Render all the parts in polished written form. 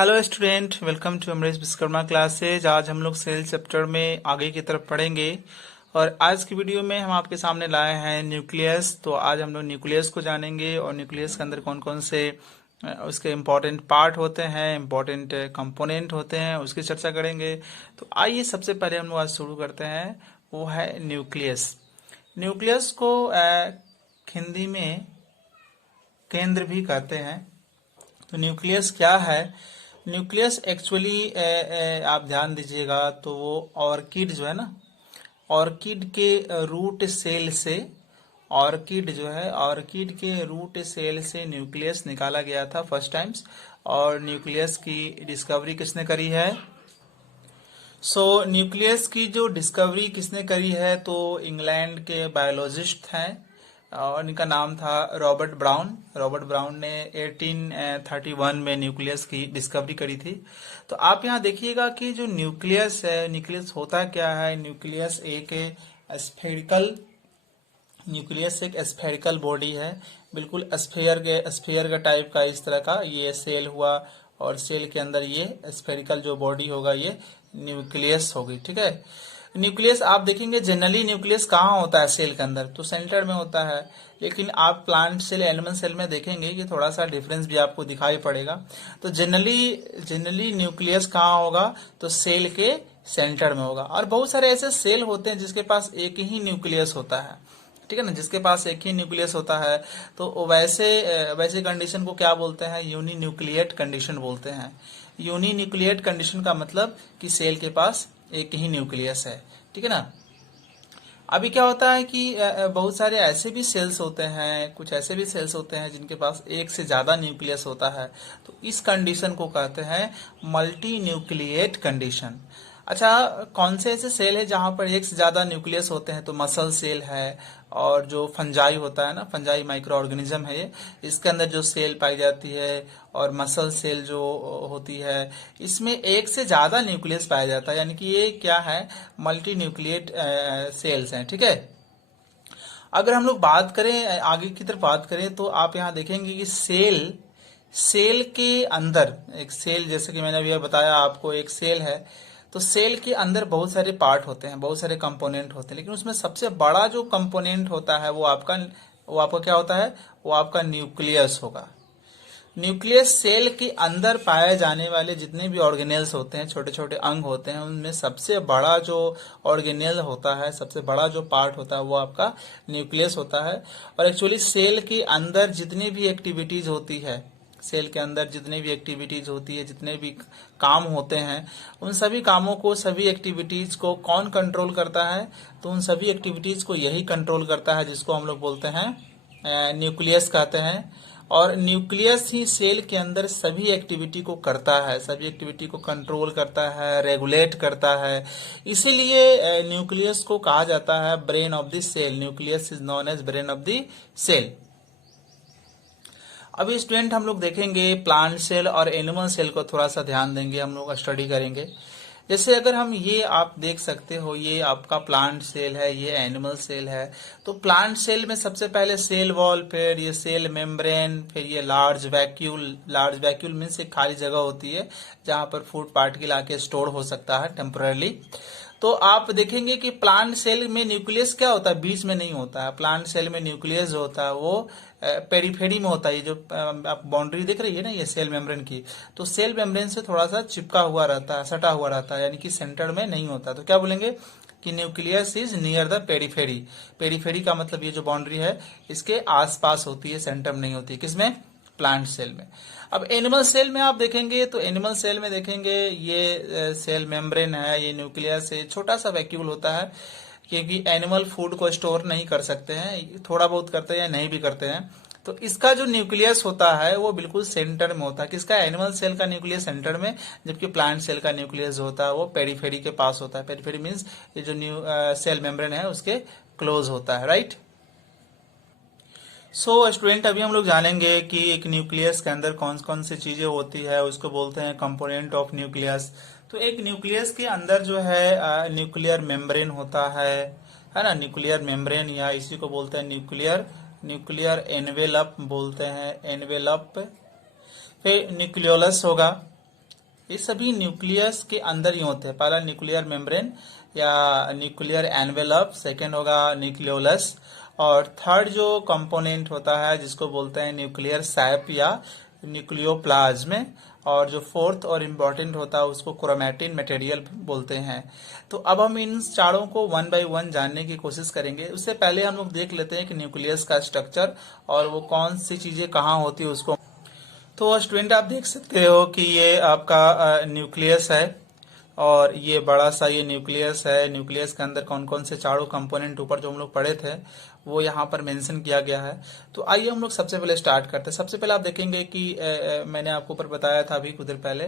Hello student, welcome to Amrish Vishwakarma classes. आज हम लोग सेल चैप्टर में आगे की तरफ पढ़ेंगे और आज की वीडियो में हम आपके सामने लाए हैं न्यूक्लियस। तो आज हम लोग न्यूक्लियस को जानेंगे और न्यूक्लियस के अंदर कौन कौन से उसके इम्पोर्टेंट पार्ट होते हैं, इम्पोर्टेंट कंपोनेंट होते हैं, उसकी चर्चा करेंगे। तो आइए सबसे पहले हम लोग आज शुरू करते हैं, वो है न्यूक्लियस। न्यूक्लियस को हिंदी में केंद्र भी कहते हैं। तो न्यूक्लियस क्या है? न्यूक्लियस एक्चुअली आप ध्यान दीजिएगा तो वो ऑर्किड जो है ना, ऑर्किड के रूट सेल से, ऑर्किड जो है ऑर्किड के रूट सेल से न्यूक्लियस निकाला गया था फर्स्ट टाइम्स। और न्यूक्लियस की डिस्कवरी किसने करी है? न्यूक्लियस की जो डिस्कवरी किसने करी है? तो इंग्लैंड के बायोलॉजिस्ट हैं और इनका नाम था रॉबर्ट ब्राउन। रॉबर्ट ब्राउन ने 1831 में न्यूक्लियस की डिस्कवरी करी थी। तो आप यहाँ देखिएगा कि जो न्यूक्लियस है, न्यूक्लियस होता क्या है? न्यूक्लियस एक स्फेरिकल बॉडी है, बिल्कुल स्फेयर का टाइप का, इस तरह का ये सेल हुआ और सेल के अंदर ये स्फेरिकल जो बॉडी होगा ये न्यूक्लियस होगी। ठीक है। न्यूक्लियस आप देखेंगे जनरली न्यूक्लियस कहाँ होता है सेल के अंदर? तो सेंटर में होता है। लेकिन आप प्लांट सेल, एनिमल सेल में देखेंगे कि थोड़ा सा डिफरेंस भी आपको दिखाई पड़ेगा। तो जनरली न्यूक्लियस कहाँ होगा? तो सेल के सेंटर में होगा। और बहुत सारे ऐसे सेल होते हैं जिसके पास एक ही न्यूक्लियस होता है, ठीक है ना, जिसके पास एक ही न्यूक्लियस होता है। तो वैसे कंडीशन को क्या बोलते हैं? यूनी न्यूक्लिएट कंडीशन बोलते हैं। यूनी न्यूक्लिएट कंडीशन का मतलब कि सेल के पास एक ही न्यूक्लियस है, ठीक है ना। अभी क्या होता है कि बहुत सारे ऐसे भी सेल्स होते हैं, कुछ ऐसे भी सेल्स होते हैं जिनके पास एक से ज्यादा न्यूक्लियस होता है। तो इस कंडीशन को कहते हैं मल्टी न्यूक्लिएट कंडीशन। अच्छा, कौन से ऐसे सेल है जहां पर एक से ज्यादा न्यूक्लियस होते हैं? तो मसल सेल है, और जो फंजाई होता है ना, फंजाई माइक्रो ऑर्गेनिज्म है ये, इसके अंदर जो सेल पाई जाती है, और मसल सेल जो होती है, इसमें एक से ज्यादा न्यूक्लियस पाया जाता है। यानी कि ये क्या है? मल्टी न्यूक्लिएट सेल्स हैं, ठीक है। अगर हम लोग बात करें, आगे की तरफ बात करें, तो आप यहाँ देखेंगे कि सेल के अंदर एक सेल, जैसे कि मैंने अभी बताया आपको, एक सेल है। तो सेल के अंदर बहुत सारे पार्ट होते हैं, बहुत सारे कंपोनेंट होते हैं, लेकिन उसमें सबसे बड़ा जो कंपोनेंट होता है वो आपका क्या होता है? वो आपका न्यूक्लियस होगा। न्यूक्लियस सेल के अंदर पाए जाने वाले जितने भी ऑर्गेनेल्स होते हैं, छोटे छोटे अंग होते हैं, उनमें सबसे बड़ा जो ऑर्गेनेल होता है, सबसे बड़ा जो पार्ट होता है वो आपका न्यूक्लियस होता है। और एक्चुअली सेल के अंदर जितनी भी एक्टिविटीज होती है, सेल के अंदर जितने भी एक्टिविटीज होती है, जितने भी काम होते हैं, उन सभी कामों को, सभी एक्टिविटीज को कौन कंट्रोल करता है? तो उन सभी एक्टिविटीज को यही कंट्रोल करता है, जिसको हम लोग बोलते हैं न्यूक्लियस कहते हैं। और न्यूक्लियस ही सेल के अंदर सभी एक्टिविटी को करता है, सभी एक्टिविटी को कंट्रोल करता है, रेगुलेट करता है। इसीलिए न्यूक्लियस को कहा जाता है brain of the cell. Nucleus is known as brain of the cell. अभी स्टूडेंट हम लोग देखेंगे प्लांट सेल और एनिमल सेल को थोड़ा सा ध्यान देंगे, हम लोग स्टडी करेंगे। जैसे अगर हम, ये आप देख सकते हो, ये आपका प्लांट सेल है, ये एनिमल सेल है। तो प्लांट सेल में सबसे पहले सेल वॉल, फिर ये सेल मेम्ब्रेन, फिर ये large vacuole. Large vacuole means एक खाली जगह होती है जहां पर फूड पार्टिकल आके स्टोर हो सकता है टेम्पररी। तो आप देखेंगे कि प्लांट सेल में न्यूक्लियस क्या होता है? बीच में नहीं होता है। प्लांट सेल में न्यूक्लियस जो होता है वो पेरीफेरी में होता है। ये जो आप बाउंड्री देख रही है ना, ये सेल मेम्ब्रेन की, तो सेल मेम्ब्रेन से थोड़ा सा चिपका हुआ रहता है, सटा हुआ रहता है, यानी कि सेंटर में नहीं होता। तो क्या बोलेंगे कि nucleus is near the periphery. Periphery का मतलब ये जो बाउंड्री है इसके आसपास होती है, सेंटर में नहीं होती। किसमें? प्लांट सेल में। अब एनिमल सेल में आप देखेंगे, तो एनिमल सेल में देखेंगे ये सेल मेम्ब्रेन है, ये न्यूक्लियस है, छोटा सा वैक्यूल होता है, क्योंकि एनिमल फूड को स्टोर नहीं कर सकते हैं, थोड़ा बहुत करते हैं या नहीं भी करते हैं। तो इसका जो न्यूक्लियस होता है वो बिल्कुल सेंटर में होता है। किसका? एनिमल सेल का न्यूक्लियस सेंटर में, जबकि प्लांट सेल का न्यूक्लियस होता है वो पेरीफेरी के पास होता है। पेरीफेरी मीन्स ये जो सेल मेम्ब्रेन है उसके क्लोज होता है, राइट। स्टूडेंट अभी हम लोग जानेंगे कि एक न्यूक्लियस के अंदर कौन कौन सी चीजें होती है, उसको बोलते हैं कंपोनेंट ऑफ न्यूक्लियस। तो एक न्यूक्लियस के अंदर जो है न्यूक्लियर मेम्ब्रेन होता है ना, न्यूक्लियर मेम्ब्रेन, या इसी को बोलते हैं न्यूक्लियर एनवेलप बोलते हैं, एनवेलप। फिर न्यूक्लियोलस होगा, ये सभी न्यूक्लियस के अंदर ही होते हैं। पहला न्यूक्लियर मेम्ब्रेन या न्यूक्लियर एनवेलप, सेकेंड होगा न्यूक्लियोलस, और थर्ड जो कंपोनेंट होता है जिसको बोलते हैं न्यूक्लियर सैप या न्यूक्लियोप्लाज्म, और जो फोर्थ और इम्पोर्टेंट होता है उसको क्रोमैटिन मटेरियल बोलते हैं। तो अब हम इन चारों को वन बाय वन जानने की कोशिश करेंगे। उससे पहले हम लोग देख लेते हैं कि न्यूक्लियस का स्ट्रक्चर और वो कौन सी चीजें कहाँ होती है उसको। तो स्टूडेंट आप देख सकते हो कि ये आपका न्यूक्लियस है, और ये बड़ा सा ये न्यूक्लियस है। न्यूक्लियस के अंदर कौन कौन से चारों कंपोनेंट ऊपर जो हम लोग पढ़े थे वो यहाँ पर मेंशन किया गया है। तो आइए हम लोग सबसे पहले स्टार्ट करते हैं। सबसे पहले आप देखेंगे कि मैंने आपको ऊपर बताया था अभी कुछ देर पहले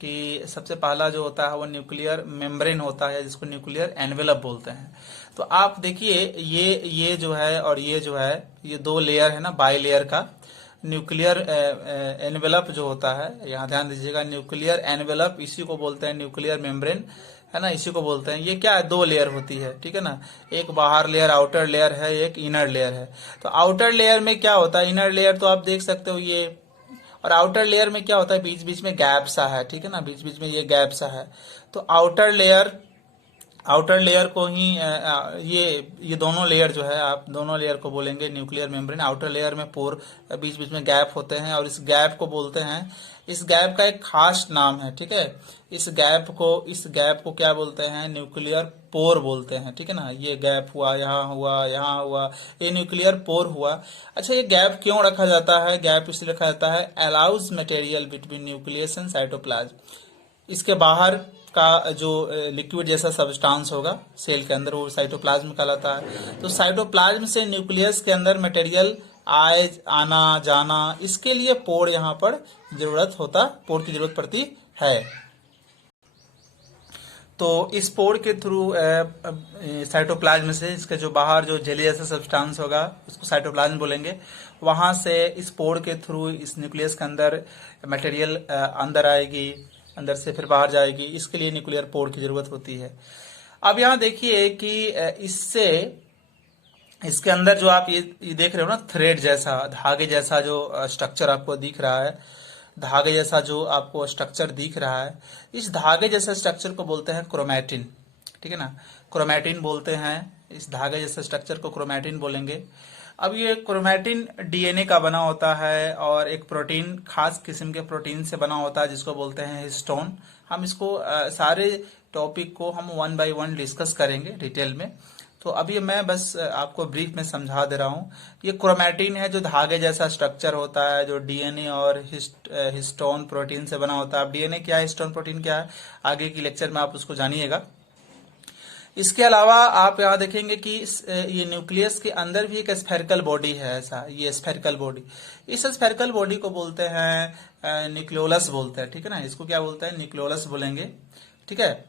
कि सबसे पहला जो होता है वो न्यूक्लियर मेम्ब्रेन होता है जिसको न्यूक्लियर एनवेलप बोलते हैं। तो आप देखिए ये जो है और ये जो है, ये दो लेयर है ना, बाई लेयर का न्यूक्लियर एनवेलप जो होता है, यहाँ ध्यान दीजिएगा, न्यूक्लियर एनवेलप इसी को बोलते हैं न्यूक्लियर मेम्ब्रेन, है ना, इसी को बोलते हैं। ये क्या है, दो लेयर होती है, ठीक है ना, एक बाहर लेयर आउटर लेयर है, एक इनर लेयर है। तो आउटर लेयर में क्या होता है, इनर लेयर तो आप देख सकते हो ये, और आउटर लेयर में क्या होता है, बीच बीच में गैप सा है, ठीक है ना, बीच बीच में ये गैप सा है। तो आउटर लेयर को ही ये दोनों लेयर जो है, आप दोनों लेयर को बोलेंगे न्यूक्लियर मेम्ब्रेन। आउटर लेयर में पोर, बीच बीच में गैप होते हैं, और इस गैप को बोलते हैं, इस गैप का एक खास नाम है, ठीक है, इस गैप को क्या बोलते हैं, न्यूक्लियर पोर बोलते हैं, ठीक है ना। ये गैप हुआ, यहाँ हुआ, ये न्यूक्लियर पोर हुआ। अच्छा, ये गैप क्यों रखा जाता है, गैप इसलिए रखा जाता है, allows material between nucleus and cytoplasm. इसके बाहर का जो लिक्विड जैसा सब्सटेंस होगा सेल के अंदर, वो साइटोप्लाज्म कहलाता है। तो साइटोप्लाज्म से न्यूक्लियस के अंदर मटेरियल आना जाना, इसके लिए पोर यहाँ पर पोर की जरूरत पड़ती है। तो इस पोर के थ्रू साइटोप्लाज्म से, इसके जो बाहर जो जेली जैसा सब्सटेंस होगा उसको साइटोप्लाज्म बोलेंगे, वहां से इस पोर के थ्रू इस न्यूक्लियस के अंदर मटेरियल अंदर आएगी, अंदर से फिर बाहर जाएगी। इसके लिए न्यूक्लियर पोर की जरूरत होती है। अब यहाँ देखिए कि इसके अंदर जो आप ये देख रहे हो ना, थ्रेड जैसा, धागे जैसा जो स्ट्रक्चर आपको दिख रहा है, धागे जैसा जो आपको स्ट्रक्चर दिख रहा है, इस धागे जैसा स्ट्रक्चर को बोलते हैं क्रोमैटिन, ठीक है ना, क्रोमैटिन बोलते हैं। इस धागे जैसे स्ट्रक्चर को क्रोमैटिन बोलेंगे। अब ये क्रोमैटिन डीएनए का बना होता है, और एक प्रोटीन, खास किस्म के प्रोटीन से बना होता है जिसको बोलते हैं हिस्टोन। हम इसको सारे टॉपिक को हम वन बाय वन डिस्कस करेंगे डिटेल में। तो अभी मैं बस आपको ब्रीफ में समझा दे रहा हूँ। ये क्रोमैटिन है जो धागे जैसा स्ट्रक्चर होता है, जो डीएनए और हिस्टोन प्रोटीन से बना होता है। अब डीएनए क्या है, हिस्टोन प्रोटीन क्या है, आगे की लेक्चर में आप उसको जानिएगा। इसके अलावा आप यहाँ देखेंगे कि ये न्यूक्लियस के अंदर भी एक स्फेरिकल बॉडी है, ऐसा, ये स्फेरिकल बॉडी, इस स्फेरिकल बॉडी को बोलते हैं न्यूक्लियोलस बोलते हैं, ठीक है ना, इसको क्या बोलते हैं, न्यूक्लियोलस बोलेंगे, ठीक है।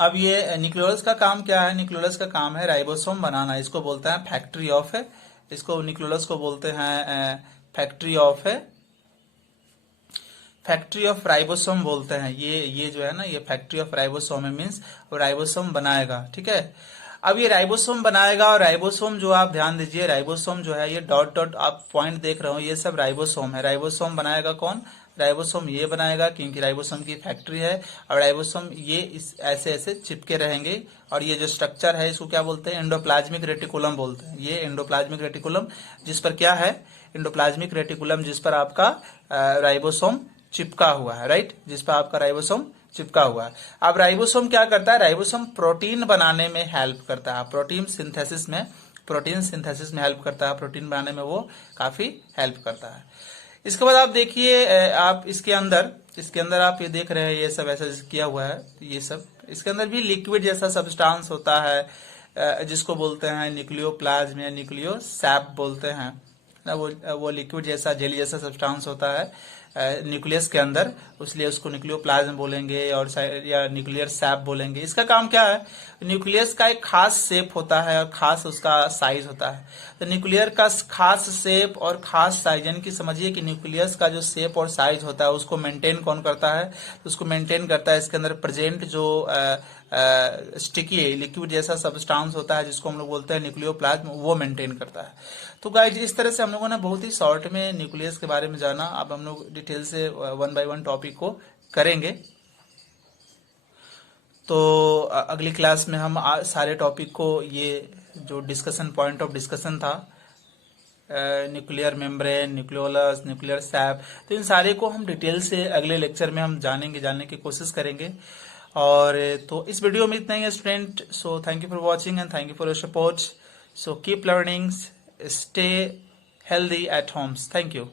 अब ये न्यूक्लियोलस का काम क्या है, न्यूक्लियोलस का काम है राइबोसोम बनाना, इसको बोलते हैं फैक्ट्री ऑफ है, इसको न्यूक्लियोलस को बोलते हैं फैक्ट्री ऑफ राइबोसोम बोलते हैं। ये जो है ना, ये factory of ribosome means ribosome बनाएगा, ठीक है। अब ये राइबोसोम बनाएगा, और राइबोसोम जो आप ध्यान दीजिए, राइबोसोम जो है, ये डॉट डॉट आप पॉइंट देख रहे हो, ये सब राइबोसोम है। राइबोसोम बनाएगा कौन, राइबोसोम ये बनाएगा, क्योंकि राइबोसोम की फैक्ट्री है, और राइबोसोम ये ऐसे ऐसे चिपके रहेंगे। और ये जो स्ट्रक्चर है इसको क्या बोलते हैं, एंडोप्लाज्मिक रेटिकुलम बोलते हैं। ये एंडोप्लाज्मिक रेटिकुलम, जिस पर क्या है, एंडोप्लाज्मिक रेटिकुलम, जिस पर आपका राइबोसोम चिपका हुआ है, राइट, जिस पर आपका राइबोसोम चिपका हुआ है। अब राइबोसोम क्या करता है, राइबोसोम प्रोटीन बनाने में हेल्प करता है, प्रोटीन सिंथेसिस में हेल्प करता है, प्रोटीन बनाने में वो काफी हेल्प करता है। इसके बाद आप देखिए, आप इसके अंदर आप ये देख रहे हैं, ये सब ऐसा किया हुआ है, ये सब इसके अंदर भी लिक्विड जैसा सब्सटेंस होता है, जिसको बोलते हैं न्यूक्लियोप्लाज्म या न्यूक्लियोसैप बोलते हैं ना। वो लिक्विड जैसा, जेली जैसा सब्सटेंस होता है न्यूक्लियस के अंदर, इसलिए उसको न्यूक्लियोप्लाज्म बोलेंगे और या न्यूक्लियर सैप बोलेंगे। इसका काम क्या है, न्यूक्लियस का एक खास शेप होता है और खास उसका साइज होता है। तो न्यूक्लियर का खास शेप और खास साइज, यानी कि समझिए कि न्यूक्लियस का जो शेप और साइज होता है उसको मेंटेन कौन करता है, तो उसको मेंटेन करता है इसके अंदर प्रेजेंट जो स्टिकी लिक्विड जैसा सब्सटेंस होता है, जिसको हम लोग बोलते हैं न्यूक्लियोप्लाज्म, वो मेंटेन करता है। तो गाइस, इस तरह से हम लोगों ने बहुत ही शॉर्ट में न्यूक्लियस के बारे में जाना। अब हम लोग डिटेल से वन बाय वन टॉपिक को करेंगे। तो अगली क्लास में हम सारे टॉपिक को, ये जो डिस्कशन पॉइंट ऑफ डिस्कशन था, nuclear membrane, nucleolus, nuclear SAP, तो इन सारे को हम डिटेल से अगले लेक्चर में हम जानने की कोशिश करेंगे। और तो इस वीडियो में इतना ही है student. So thank you for watching and thank you for your support. So keep learning, stay healthy eight Holmes. Thank you.